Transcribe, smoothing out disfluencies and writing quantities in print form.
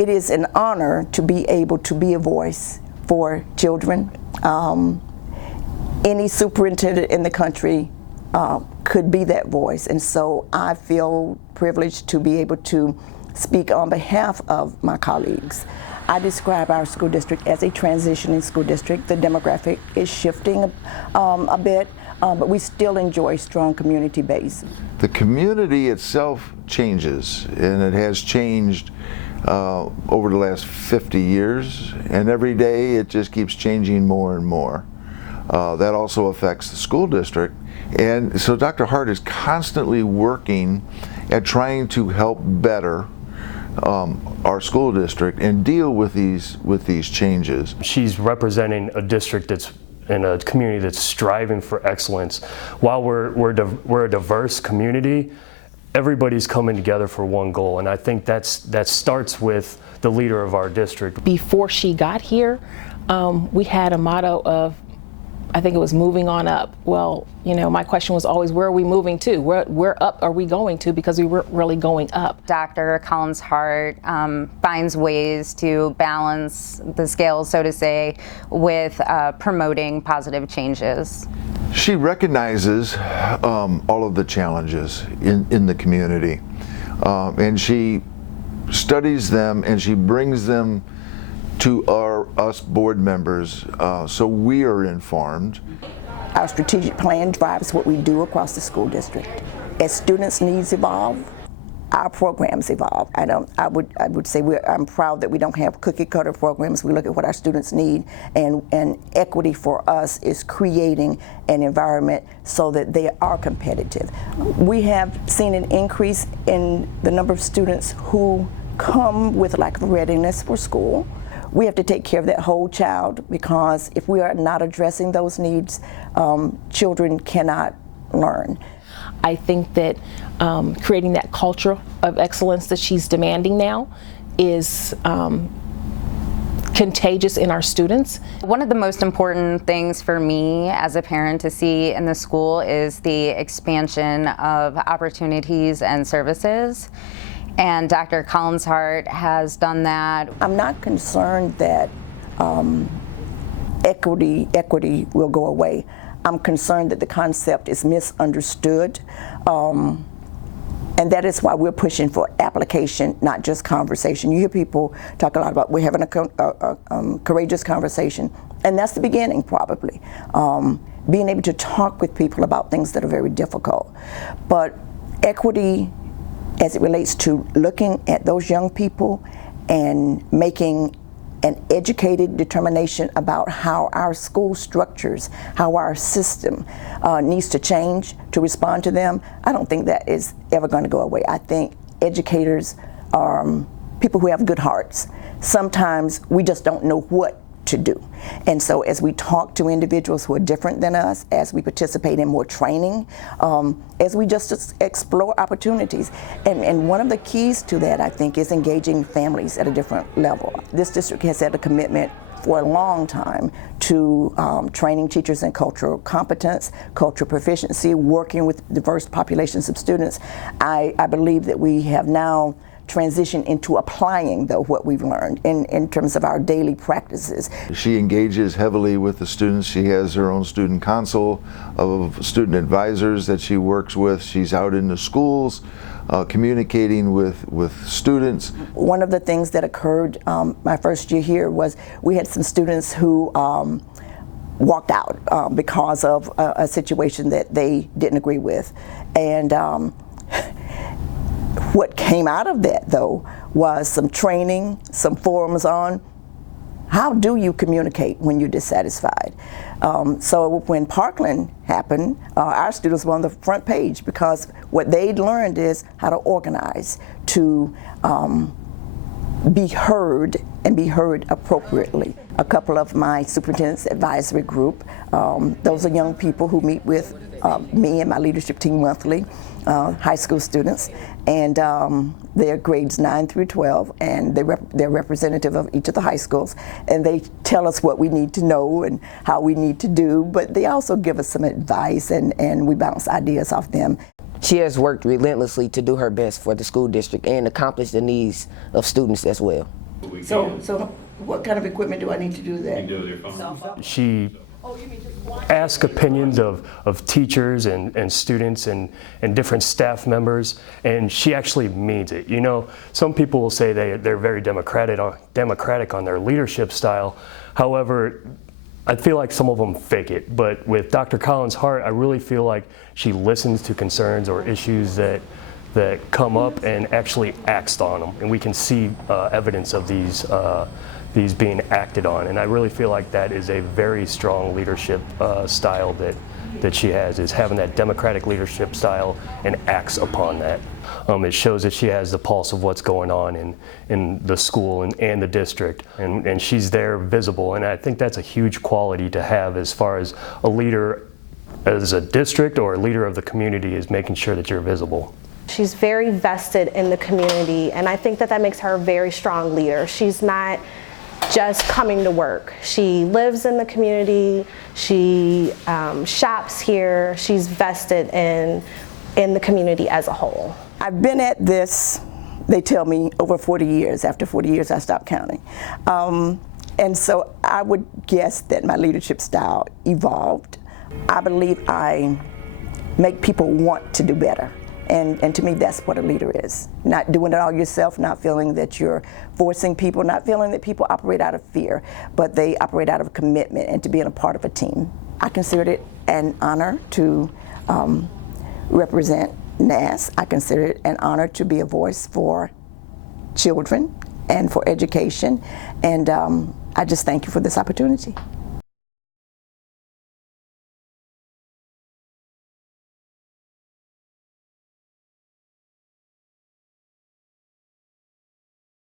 It is an honor to be able to be a voice for children. Any superintendent in the country could be that voice, and so I feel privileged to be able to speak on behalf of my colleagues. I describe our school district as a transitioning school district. The demographic is shifting a bit, but we still enjoy strong community base. The community itself changes, and it has changed over the last 50 years, and every day it just keeps changing more and more. That also affects the school district, and so Dr. Hart is constantly working at trying to help better our school district and deal with these changes. She's representing a district that's in a community that's striving for excellence. While we're a diverse community, everybody's coming together for one goal, and I think that starts with the leader of our district. Before she got here, we had a motto of, I think it was moving on up. Well, you know, my question was always, where are we moving to? Where up are we going to? Because we weren't really going up. Dr. Collins Hart finds ways to balance the scales, so to say, with promoting positive changes. She recognizes all of the challenges in the community, and she studies them and she brings them to us board members, so we are informed. Our strategic plan drives what we do across the school district. As students' needs evolve, our programs evolve. I would say I'm proud that we don't have cookie cutter programs. We look at what our students need, and equity for us is creating an environment so that they are competitive. We have seen an increase in the number of students who come with lack of readiness for school. We have to take care of that whole child, because if we are not addressing those needs, children cannot learn. I think that creating that culture of excellence that she's demanding now is contagious in our students. One of the most important things for me as a parent to see in the school is the expansion of opportunities and services. And Dr. Collins Hart has done that. I'm not concerned that equity will go away. I'm concerned that the concept is misunderstood, and that is why we're pushing for application, not just conversation. You hear people talk a lot about we're having a courageous conversation, and that's the beginning, probably. Being able to talk with people about things that are very difficult. But equity, as it relates to looking at those young people and making an educated determination about how our school structures, how our system needs to change to respond to them, I don't think that is ever going to go away. I think educators are people who have good hearts. Sometimes we just don't know what to do. And so as we talk to individuals who are different than us, as we participate in more training, as we just explore opportunities. And one of the keys to that, I think, is engaging families at a different level. This district has had a commitment for a long time to training teachers in cultural competence, cultural proficiency, working with diverse populations of students. I believe that we have now transition into applying, though, what we've learned in terms of our daily practices. She engages heavily with the students. She has her own student council of student advisors that she works with. She's out in the schools communicating with students. One of the things that occurred my first year here was we had some students who walked out because of a situation that they didn't agree with. And what came out of that, though, was some training, some forums on how do you communicate when you're dissatisfied. So when Parkland happened, our students were on the front page because what they'd learned is how to organize, to be heard and be heard appropriately. A couple of my superintendent's advisory group, those are young people who meet with me and my leadership team monthly, high school students, and they're grades 9 through 12, and they're representative of each of the high schools, and they tell us what we need to know and how we need to do, but they also give us some advice, and we bounce ideas off them. She has worked relentlessly to do her best for the school district and accomplish the needs of students as well. So what kind of equipment do I need to do that? She asks opinions of teachers and students and different staff members, and she actually means it. You know, some people will say they're very democratic on their leadership style. However, I feel like some of them fake it. But with Dr. Collins-Hart, I really feel like she listens to concerns or issues that come up and actually acts on them, and we can see evidence of these being acted on. And I really feel like that is a very strong leadership style that she has, is having that democratic leadership style and acts upon that. It shows that she has the pulse of what's going on in the school and the district, and she's there visible. And I think that's a huge quality to have as far as a leader as a district or a leader of the community, is making sure that you're visible. She's very vested in the community, and I think that makes her a very strong leader. She's not just coming to work. She lives in the community, she shops here, she's vested in the community as a whole. I've been at this, they tell me, over 40 years. After 40 years, I stopped counting. And so I would guess that my leadership style evolved. I believe I make people want to do better. And to me, that's what a leader is. Not doing it all yourself, not feeling that you're forcing people, not feeling that people operate out of fear, but they operate out of commitment and to being a part of a team. I consider it an honor to represent NASS. I consider it an honor to be a voice for children and for education. And I just thank you for this opportunity.